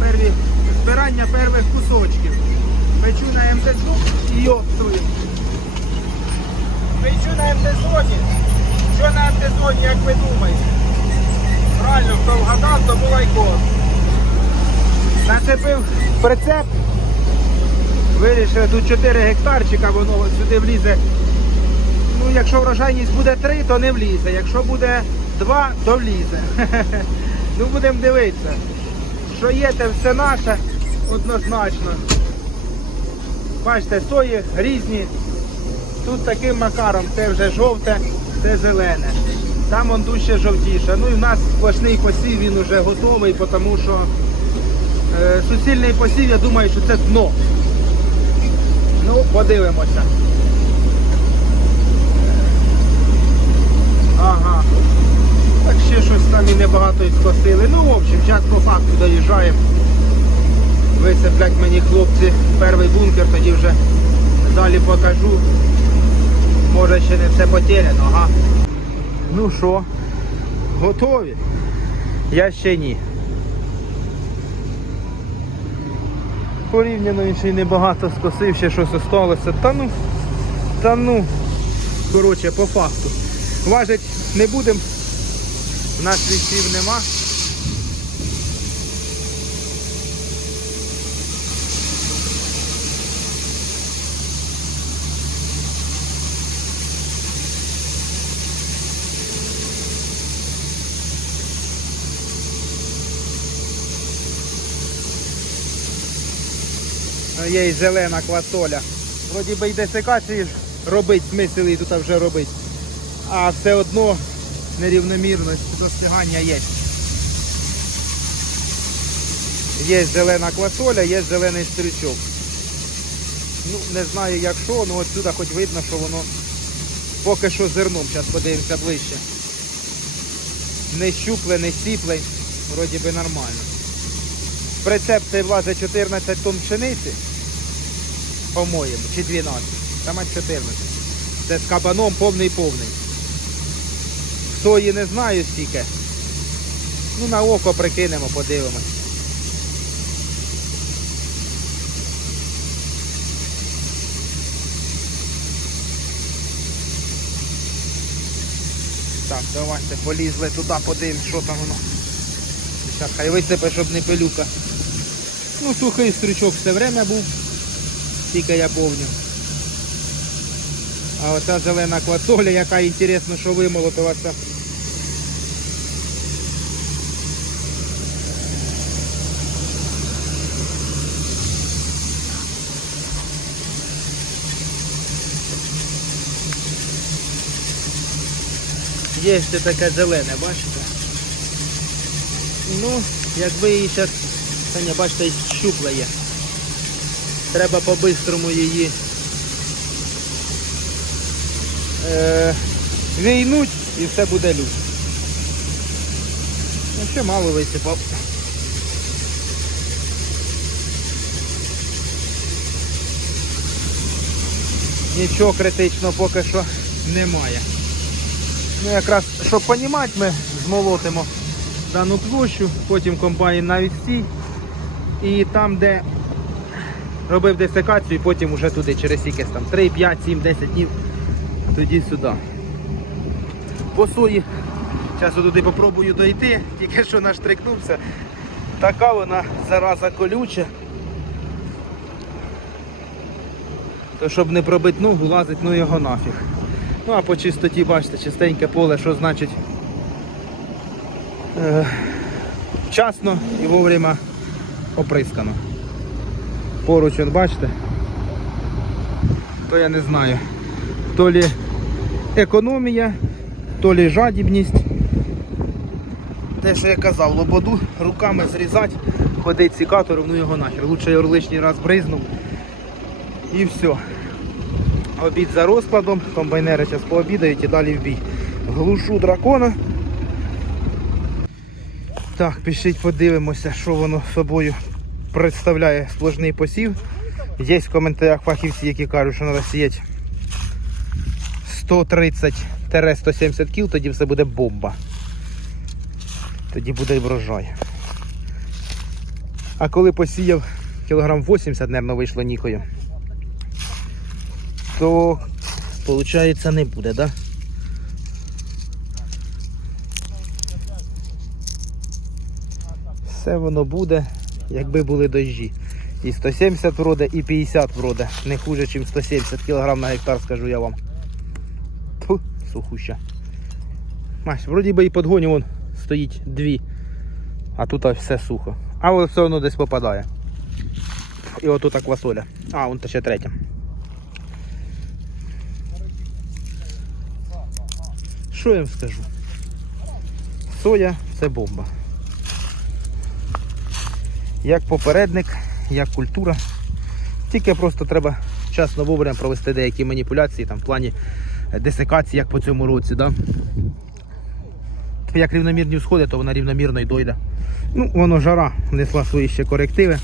перві, збирання перших кусочків. Печу на МТ-зоні і йоптую. Печу на МТ-зоні. Що на МТ-зоні, як ви думаєте? Правильно, хто вгадав, то був айкон. Нацепив прицеп. Вирішив тут 4 гектарчика, воно сюди влізе. Ну, якщо врожайність буде 3, то не влізе. Якщо буде 2, то влізе. ну будемо дивитися. Що є, те все наше, однозначно. Бачите, сої різні. Тут таким макаром це вже жовте, це зелене. Там он ще жовтіше. Ну і в нас сплошний посів, він вже готовий, тому що е, суцільний посів, я думаю, що це дно. Ну, подивимося. Ага. Ще щось там і небагато і скосили. Ну, в общем, зараз по факту доїжджаємо. Висиплять мені хлопці перший бункер, тоді вже далі покажу. Може ще не все потеряно, ага. Ну що, готові? Я ще ні. Порівняно ще й небагато скосив, ще щось осталося. Та ну, та ну. Коротше, по факту. Важить не будемо. У нас вісів нема. Є і зелена квасоля. Вроді би й десикації робить, смисл її тут вже робить. А все одно нерівномірність достигання є. Є зелена квасоля, є зелений стрючок. Ну, не знаю як що, ну отсюди хоч видно, що воно поки що зерном. Зараз подивимося ближче. Не щупле, не сіпле, вроді би нормально. В прицеп цей влазить 14 тонн пшениці, по-моєму, чи 12. Там аж 14. Це з кабаном повний-повний. Сої не знаю стільки. Ну на око прикинемо, подивимось. Так, давайте полізли туди, подивимось, що там воно. Зараз хай висипе, щоб не пилюка. Ну, сухий стрючок все время був, тільки я повню. А оця зелена квасоля, яка інтересно, що вимолотилася. Є ще таке зелене, бачите? Ну, якби її зараз, та ні, бачите, щупла є. Треба по-бистрому її е, війнуть і все буде люд. Ну ще мало висипав. Нічого критичного поки що немає. Ну якраз, щоб розуміти, ми змолотимо дану площу, потім комбайн на відстій. І там, де робив десикацію, потім вже туди через якесь там 3, 5, 7, 10 днів, тоді сюди. По сої, зараз туди попробую дойти, тільки що наштрикнувся. Така вона зараза колюча. То щоб не пробити ногу, лазить ну його нафіг. Ну а по чистоті, бачите, чистеньке поле, що значить е, вчасно і вовремя оприскано. Поруч, от бачите, то я не знаю, то лі економія, то лі жадібність. Те, що я казав, лободу руками зрізати, ходить сікатором, ну його нахер. Лучше я лишній раз бризнув і все. Обід за розкладом, комбайнери зараз пообідають і далі в бій. Глушу дракона. Так, пишіть, подивимося, що воно собою представляє сплошний посів. Є в коментарях фахівці, які кажуть, що треба сіяти 130-170 кіл, тоді все буде бомба. Тоді буде врожай. А коли посіяв кілограм 80, мабуть, вийшло ніхою, то виходить не буде, так? Да? Все воно буде, якби були дощі. І 170 вроде, і 50 вроде. Не хуже, ніж 170 кг на гектар, скажу я вам. Тьфу, сухуща. Маш, вроді би і подгоні вон стоїть дві. А тут все сухо. А все одно десь попадає. І отут аквасоля. А, вон та ще третя. Що я вам скажу? Соя це бомба. Як попередник, як культура. Тільки просто треба вчасно вовремя провести деякі маніпуляції там, в плані десикації, як по цьому році. Да? Як рівномірні всходи, то вона рівномірно й дойде. Ну, воно жара внесла свої ще корективи.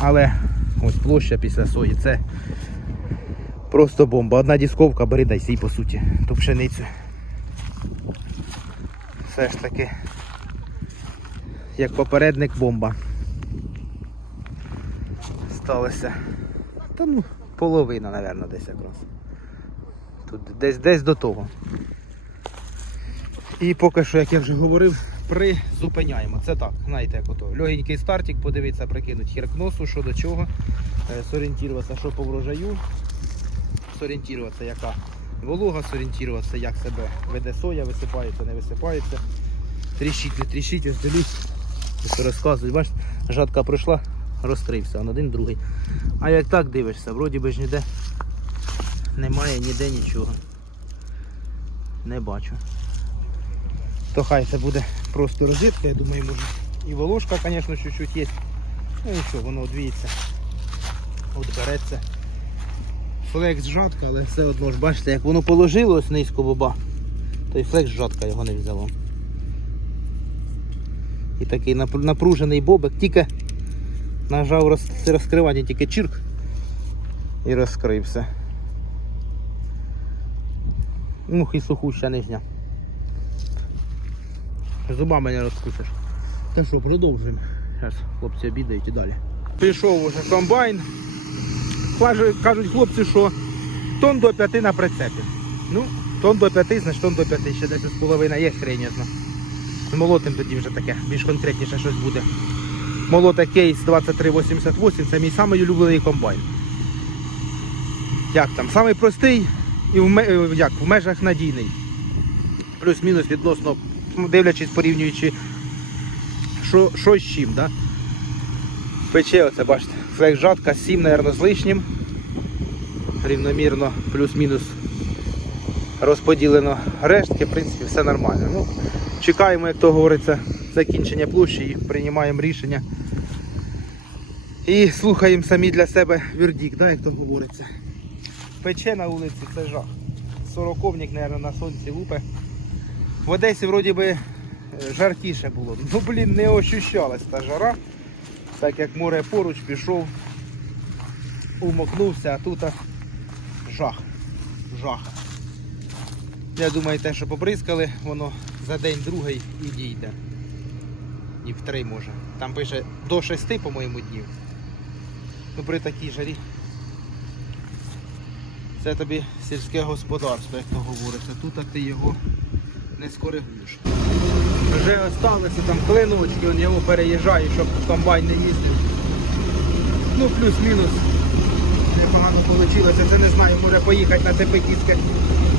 Але ось площа після сої це просто бомба. Одна дісковка, бери дай сій по суті, ту пшеницю. Все ж таки, як попередник бомба. Сталося. Та ну, половина, напевно, десь якраз. Тут десь десь до того. І поки що, як я вже говорив, призупиняємо. Це так, знаєте, як ото. Легенький стартик, подивитися, прикинуть хіркносу, що до чого, е, зорієнтуватися, що по врожаю, зорієнтуватися, яка волога, зорієнтуватися, як себе веде соя, висипається, не висипається. Тріщить, не тріщить, ось дивлюсь, розказують, бачиш, жатка пройшла, розкрився, он один другий. А як так дивишся, вроді би ж ніде немає ніде нічого. Не бачу то хай це буде просто розетка, я думаю, може. І волошка, звісно, чуть-чуть є. Ну і що, воно одвіється, отбереться. Флекс жатка, але все одно ж бачите, як воно положилось низько боба, то і флекс жатка його не взяло. І такий напружений бобик, тільки нажав роз- розкривання, тільки чирк і розкрився. Ух, і сухуща нижня. Зубами не розкусиш. Та що, продовжуємо. Зараз хлопці обідають і далі. Пішов уже комбайн. Кажуть, хлопці, що тон до 5 на прицепі. Ну, тон до 5, значить тон до 5, ще десь з половиною є. З молотим тоді вже таке, більш конкретніше щось буде. Молота кейс 2388, це мій самий улюблений комбайн. Як там? Самий простий і в, е, як, в межах надійний. Плюс-мінус відносно ну, дивлячись, порівнюючи, що, що з чим, да? Пече, оце бачите, флекс жатка 7, мабуть, з лишнім. Рівномірно, плюс-мінус розподілено рештки, в принципі, все нормально. Ну, чекаємо, як то говориться, закінчення площі і приймаємо рішення. І слухаємо самі для себе вірдік, да, як то говориться. Пече на вулиці, це жах. Сороковник, мабуть, на сонці лупе. В Одесі вроді би е, жаркіше було. Ну блін, не ощущалась та жара. Так як море поруч пішов, умокнувся, а тут жах. Жах. Я думаю, те, що побризкали, воно за день-другий і дійде. Днів три може. Там пише до шести, по-моєму, днів. Ну при такій жарі. Це тобі сільське господарство, як то говориться. Тут а ти його не скоригуєш. Вже залишилися там клиночки, він йому переїжджає, щоб комбайн не їздив. Ну, плюс-мінус. Непогано вийшло. Це не знаю, може поїхати на тепетіське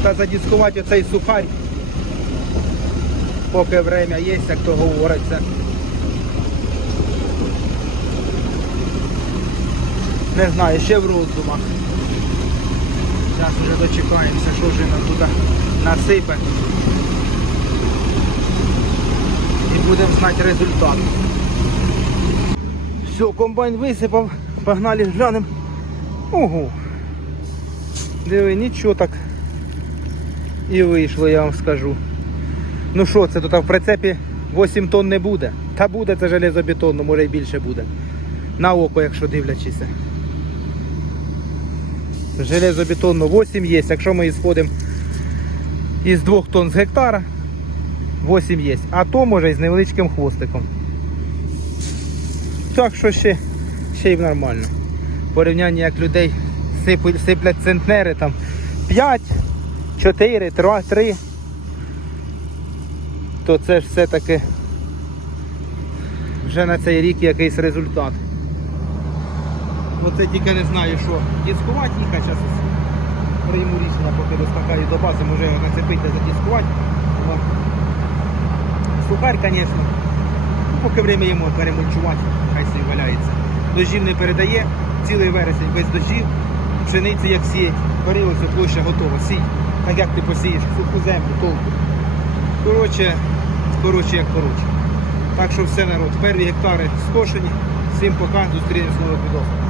та задіскувати оцей сухарь. Поки время є, як то говориться. Не знаю, ще в роздумах. Зараз вже дочекаємося, що вже нам туди насипе. Будемо знати результат. Все, комбайн висипав, погнали глянемо. Ого. Диви, нічого так і вийшло, я вам скажу. Ну що, це тут в прицепі 8 тонн не буде. Та буде це железобетонно, може і більше буде. На око, якщо дивлячися. Железобетонно 8 є, якщо ми ісходимо із 2 тонн з гектара, 8 є. А то може і з невеличким хвостиком. Так що ще, ще й нормально. Порівняння як людей сиплять центнери там 5, 4, 3, 3 то це ж все-таки вже на цей рік якийсь результат. Оце тільки не знаю, що дискувати їхати, зараз прийму рішення, поки доскакаю до бази, може його нацепити задіскувати. Сухарь, звісно. Ну, Поки время йому перемульчувати, хай собі валяється. Дождів не передає, цілий вересень без дождів, пшениці як сіять, варилося, площа готова, сій. Так як ти посієш суху землю, толку. Коротше, коротше, як коротше. Так що все народ, перві гектари скошені. Всім пока, зустрінемось нових відео.